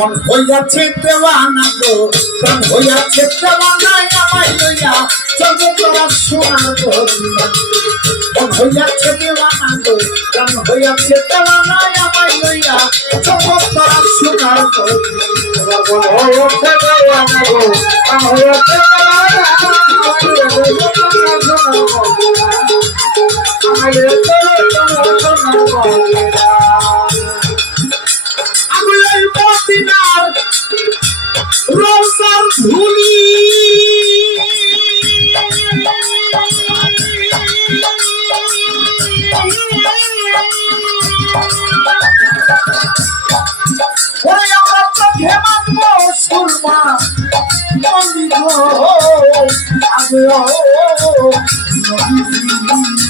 মন হইয়াছে দেওয়ানা গো, প্রাণ হইয়াছে দেওয়ানা আমায় লইয়া। চল তোরা সোনা মদিনা মন হইয়াছে দেওয়ানা গো, প্রাণ হইয়াছে দেওয়ানা আমায় লইয়া। চল তোরা সোনা হইয়াছে দেওয়ানা গো হইয়াছে দেওয়ানা আমায় লইয়া তোরা নদী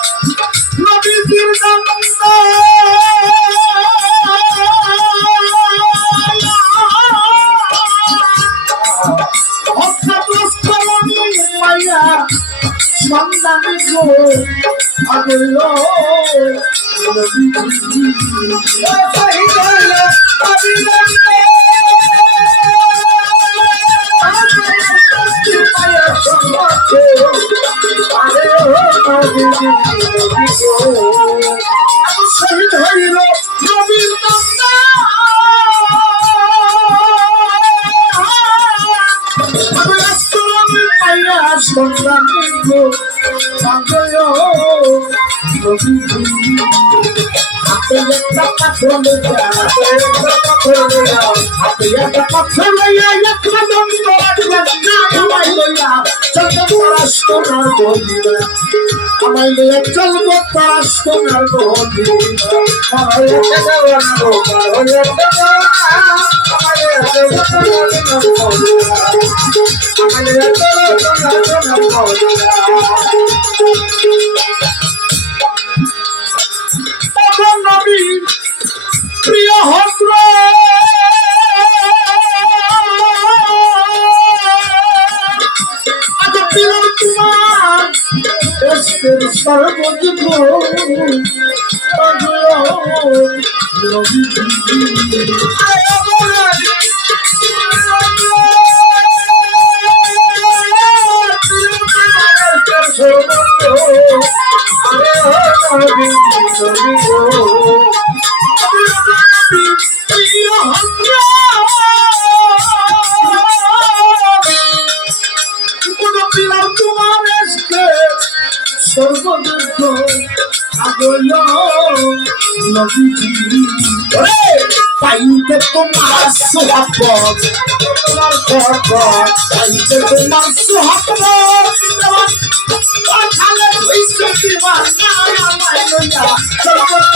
সন্ধানে গো আগল শহীদ হইল শহীদ হইল পাইয়া সন্তান গো পাগল নবী হাতে একটা পাথর লইয়া হাতে একটা পাথর লইয়া হাতে একটা পাথর লইয়া একটা দন্ত রাখলেন না আমায় আমায় তখন নবী প্রিয় হস্র আজ দিলাম সর্বদুঃখ আগল নবীজি পাইতে তোমার সোহাবত তোমার বরকত পাইতে তোমার সোহাবত খালে হইছে দিওয়ানা আমায় লইয়া জগত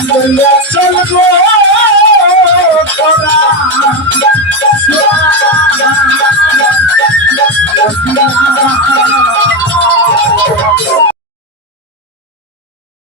লইয়া জগত